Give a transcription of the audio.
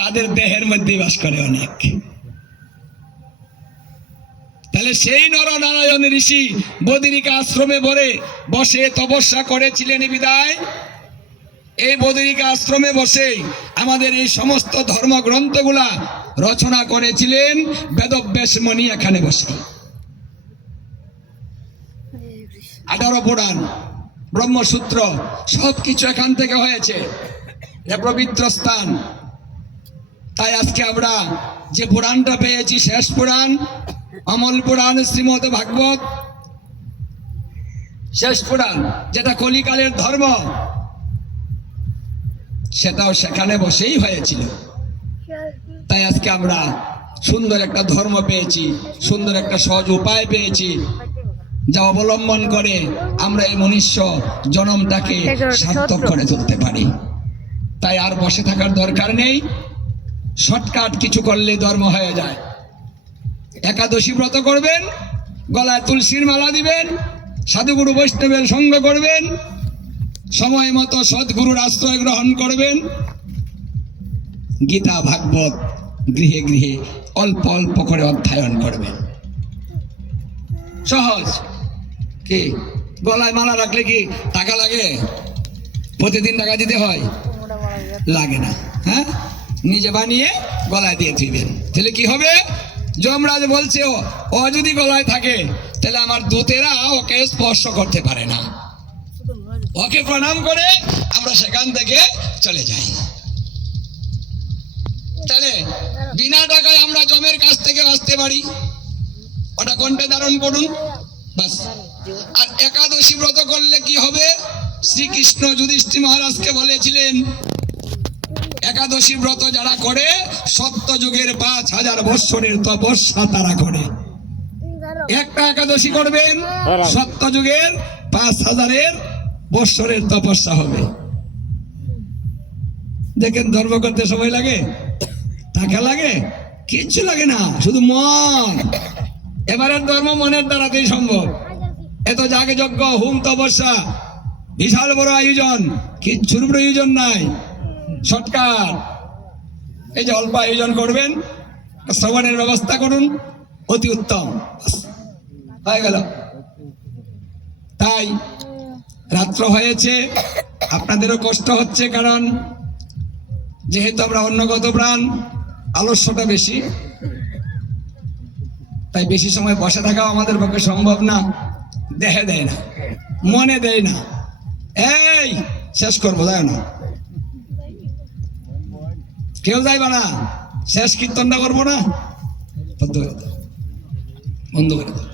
তাদের দেহের মধ্যে বাস করে অনেক। তাহলে সেই নরনারায়ণ ঋষি বদরিকা আশ্রমে বসে তপস্যা করেছিলেন বিদায় এই বদরিকা আশ্রমে বসে আমাদের এই সমস্ত ধর্মগ্রন্থগুলা রচনা করেছিলেন বেদব্যাস মুনি এখানে বসে। 18 পুরাণ, ব্রহ্মসূত্র সবকিছু এখান থেকে হয়েছে, পবিত্র স্থান। তাই আজকে আমরা যে পুরাণটা পেয়েছি, শেষ পুরাণ অমল পুরাণ, শ্রীমদ ভাগবত শেষ পুরাণ, যেটা কলিকালের ধর্ম, সেটাও সেখানে বসেই হয়েছিল। তাই আজকে আমরা সুন্দর একটা ধর্ম পেয়েছি, সুন্দর একটা সহজ উপায় পেয়েছি, যা অবলম্বন করে আমরা এই মনুষ্য জন্মটাকে সার্থক করে তুলতে পারি। তাই আর বসে থাকার দরকার নেই, শর্টকাট কিছু করলে ধর্ম হয়ে যায়। একাদশী ব্রত করবেন, গলায় তুলসীর মালা দিবেন, সাধুগুরু বৈষ্ণবের সঙ্গ করবেন, সময় মতো সদ্গুরুর আশ্রয় গ্রহণ করবেন, গীতা ভাগবত গৃহে গৃহে অল্প অল্প করে অধ্যয়ন করবেন। সহজ। কি গলায় মালা রাখলে কি টাকা লাগে? প্রতিদিন টাকা দিতে হয়? লাগে না। হ্যাঁ, নিজে বানিয়ে গলায় দিয়ে দিবেন। তাহলে কি হবে? যমরাজ বলছে ও যদি গলায় থাকে তাহলে আমার দূতেরা ওকে স্পর্শ করতে পারে না, ওকে প্রণাম করে আমরা সেখান থেকে চলে যাই। তাহলে বিনা টাকায় আমরা যমের কাছ থেকে বাঁচতে পারি, ওটা কণ্ঠে ধারণ করুন বাস। আর একাদশী ব্রত করলে কি হবে? শ্রীকৃষ্ণ যুধিষ্ঠির মহারাজকে বলেছিলেন, একাদশী ব্রত যারা করে সত্যযুগের 5000 বৎসরের তপস্যা তারা করে। একটা একাদশী করবেন, সত্যযুগের 5000 বৎসরের তপস্যা হবে। দেখেন, ধর্ম করতে সময় লাগে, টাকা লাগে, কিচ্ছু লাগে না, শুধু মন। এবারের ধর্ম মনের দ্বারাতেই সম্ভব। এত যাগে যজ্ঞ, হুম, তপস্যা, বিশাল বড় আয়োজন, কিচ্ছুর প্রয়োজন নাই, শর্টকাট। এই যে অল্প আয়োজন করবেন, শ্রবণের ব্যবস্থা করুন, অতি উত্তম, হয়ে গেল। তাই রাত্র হয়েছে, আপনাদেরও কষ্ট হচ্ছে, কারণ যেহেতু আমরা অন্নগত প্রাণ, আলস্যটা বেশি, তাই বেশি সময় বসে থাকাও আমাদের পক্ষে সম্ভব না। দেহে দেয় না, মনে দেয় না। এই শেষ করবো, যায় না, কেউ যাইবা না, শেষ কীর্তনটা করবো না, বন্ধ করে দাও।